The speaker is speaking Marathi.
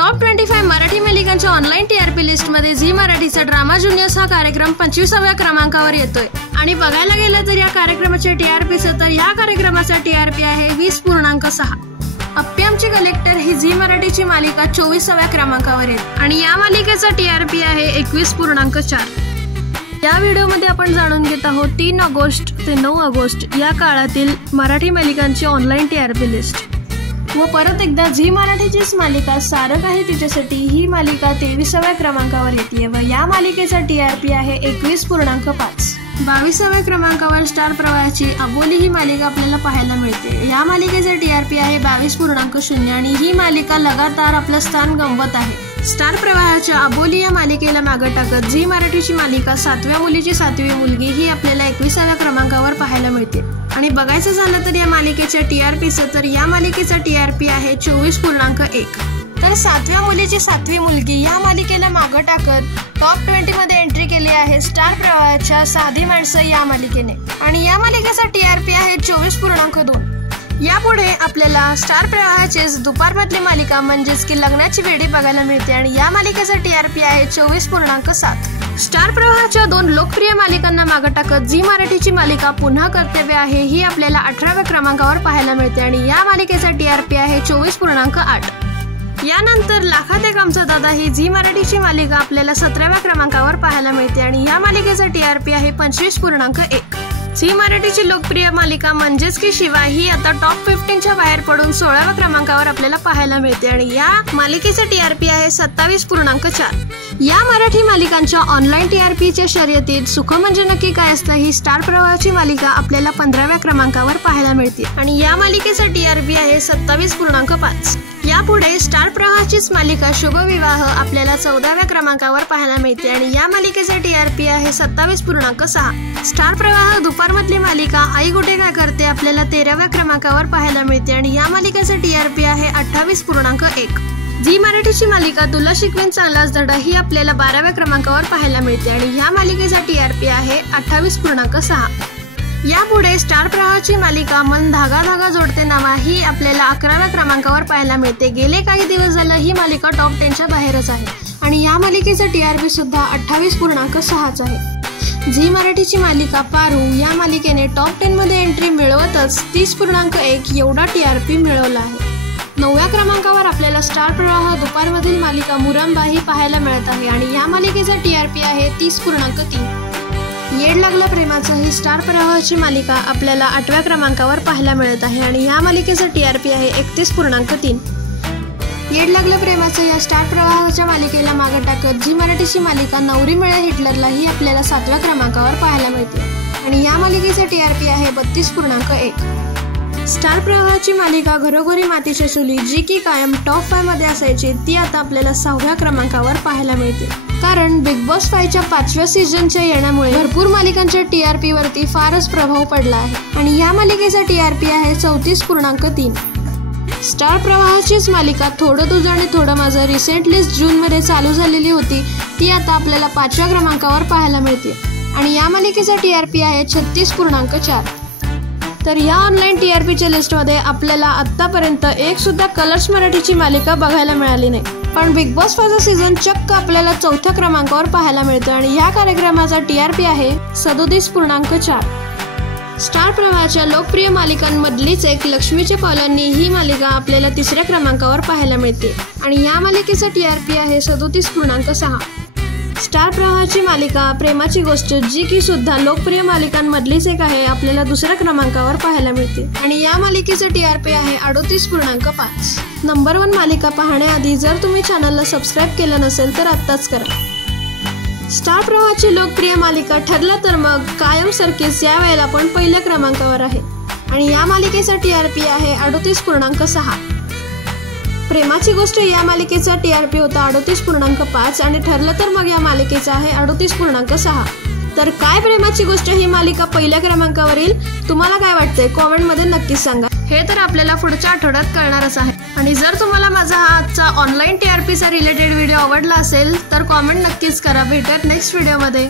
टॉप 25 मराठी मालिकांच्या ऑनलाईन टीआरपी लिस्ट मध्ये झी मराठीचा ड्रामा जुनियर्स हा कार्यक्रम 25व्या क्रमांकावर येतोय आणि बघायला गेलं तर या कार्यक्रमाच्या टीआरपीचं तर या कार्यक्रमाचा टीआरपी आहे 20.6. अप्पी आमची कलेक्टर ही झी मराठीची मालिका 24व्या क्रमांकावर आहे आणि या मालिकेचा टीआरपी आहे 21.4. या व्हिडिओमध्ये आपण जाणून घेत आहोत 3 ऑगस्ट ते 9 ऑगस्ट या काळातील मराठी मालिकांची ऑनलाईन टीआरपी लिस्ट. व परत एकदा झी मराठीचीच मालिका सारं काही तिच्यासाठी ही मालिका 23व्या क्रमांकावर येते व या मालिकेचा टीआरपी आहे 21.5. 22व्या क्रमांकावर स्टार प्रवाहाची अबोली ही मालिका आपल्याला पाहायला मिळते. या मालिकेचा टीआरपी आहे 22.0 आणि ही मालिका लगातार आपलं स्थान गमवत आहे. स्टार प्रवाहाच्या अबोली या मालिकेला मागे टाकत झी मराठीची मालिका 7व्या मुलीची 7वी मुलगी ही आपल्याला 21व्या क्रमांकावर पाहायला मिळते. आणि बघायचं झालं तर या मालिकेच्या टीआरपीचं तर या मालिकेचा टीआरपी आहे 24.1. तर 7व्या मुलीची 7वी मुलगी या मालिकेला मागे टाकत टॉप 20 मध्ये एंट्री केली आहे स्टार प्रवाहाच्या साधी माणसं या मालिकेने आणि या मालिकेचा टीआरपी आहे 24.2. यापुढे आपल्याला स्टार प्रवाहाचीच दुपारमधली मालिका म्हणजेच की लग्नाची वेडी बघायला मिळते आणि या मालिकेचा टीआरपी आहे 24.7. स्टार प्रवाहाच्या 2 लोकप्रिय मालिकांना मागे टाकत झी मराठीची मालिका पुन्हा कर्तव्य आहे ही आपल्याला 18व्या क्रमांकावर पाहायला मिळते आणि या मालिकेचा टीआरपी आहे 24.8. यानंतर लाखात एक आमचा दादा ही झी मराठीची मालिका आपल्याला 17व्या क्रमांकावर पाहायला मिळते आणि या मालिकेचा टीआरपी आहे 25.1. झी मराठीची लोकप्रिय मालिका म्हणजेच की शिवा ही आता टॉप 15च्या बाहेर पडून 16व्या क्रमांकावर आपल्याला पाहायला मिळते आणि या मालिकेचा टीआरपी आहे 27.4. या मराठी मालिकांच्या ऑनलाईन टीआरपीच्या शर्यतीत सुख म्हणजे नक्की काय असतं ही स्टार प्रवाहाची मालिका आपल्याला 15व्या क्रमांकावर पाहायला मिळते आणि या मालिकेचा टीआरपी आहे 27.5. यापुढे स्टार प्रवाहाचीच मालिका शुभविवाह आपल्याला 14व्या क्रमांकावर पाहायला मिळते आणि या मालिकेचा टीआरपी आहे 27.6. स्टार प्रवाह दुपारमधली मालिका आई कुठे काय करते आपल्याला 13व्या क्रमांकावर पाहायला मिळते आणि या मालिकेचा टीआरपी आहे 28.1. झी मराठीची मालिका तुला शिकवेन चांगलाच धडा ही आपल्याला 12व्या क्रमांकावर पाहायला मिळते आणि या मालिकेचा टीआरपी आहे 28.6. यापुढे स्टार प्रवाहाची मालिका मन धागा धागा जोडते नावा ही आपल्याला 11व्या क्रमांकावर पाहायला मिळते. गेले काही दिवस झालं ही मालिका टॉप 10च्या बाहेरच आहे आणि या मालिकेचा टीआरपी सुद्धा 28.6 आहे. झी मराठीची मालिका पारू या मालिकेने टॉप 10 मध्ये एंट्री मिळवतच 30.1 एवढा टीआरपी मिळवला आहे. 9व्या क्रमांकावर आपल्याला स्टार प्रवाह दुपारमधील मालिका मुरंबा ही पाहायला मिळत आहे आणि या मालिकेचा टीआरपी आहे 30.3. येड लागलं प्रेमाचं ही स्टार प्रवाहाची मालिका आपल्याला 8व्या क्रमांकावर पाहायला मिळत आहे आणि या मालिकेचा टीआरपी आहे 31.3. येड लागलं प्रेमाचं या स्टार प्रवाहाच्या मालिकेला मागे टाकत झी मराठीची मालिका नवरी मिळे हिटलरला ही आपल्याला 7व्या क्रमांकावर पाहायला मिळते आणि या मालिकेचा टीआरपी आहे 32.1. स्टार प्रवाहाची मालिका घरोघरी मातीच्या चुली जी की कायम टॉप 5 मध्ये असायची ती आता आपल्याला 6व्या क्रमांकावर पाहायला मिळते कारण बिग बॉस 5च्या 5व्या सीझनच्या येण्यामुळे भरपूर मालिकांच्या टीआरपी वरती फारच प्रभाव पडला आहे आणि या मालिकेचा टीआरपी आहे 34.3. स्टार प्रवाहाचीच मालिका थोडं तुझं आणि थोडं माझं रिसेंटलीच जूनमध्ये चालू झालेली होती ती आता आपल्याला 5व्या क्रमांकावर पाहायला मिळते आणि या मालिकेचा टीआरपी आहे 36.4. तर या ऑनलाईन टीआरपीच्या लिस्टमध्ये आपल्याला आतापर्यंत एक सुद्धा कलर्स मराठीची मालिका बघायला मिळाली नाही पण बिग बॉस 5चा सीझन चक्क आपल्याला 4थ्या क्रमांकावर पाहायला मिळतो आणि या कार्यक्रमाचा टीआरपी आहे 37.4. स्टार प्रवाहाच्या लोकप्रिय मालिकांमधलीच एक लक्ष्मीच्या पावलांनी ही मालिका आपल्याला 3ऱ्या क्रमांकावर पाहायला मिळते आणि या मालिकेचा टीआरपी आहे 37.6. स्टार प्रवाहाची मालिका प्रेमाची गोष्ट जी की सुद्धा लोकप्रिय मालिकांमधलीच एक आहे आपल्याला 2ऱ्या क्रमांकावर पाहायला मिळते आणि या मालिकेचा टीआरपी आहे 38.5. नंबर 1 मालिका पाहण्याआधी जर तुम्ही चॅनलला सबस्क्राईब केलं नसेल तर आत्ताच करा. स्टार प्रवाहाची लोकप्रिय मालिका ठरलं तर मग कायम सर्किस या वेळेला पण 1ल्या क्रमांकावर आहे आणि या मालिकेचा टीआरपी आहे 38.6. प्रेमाची गोष्ट या मालिकेचा टीआरपी होता 38.5 आणि ठरलं तर मग या मालिकेचा आहे 38.6. तर काय प्रेमाची गोष्ट ही मालिका 1ल्या क्रमांकावर येईल तुम्हाला काय वाटतंय कॉमेंटमध्ये नक्कीच सांगा. हे तर आपल्याला पुढच्या आठवड्यात कळणारच आहे आणि जर तुम्हाला माझा हा आजचा ऑनलाईन टीआरपीचा रिलेटेड व्हिडिओ आवडला असेल तर कॉमेंट नक्कीच करा. भेटूयात नेक्स्ट व्हिडिओमध्ये.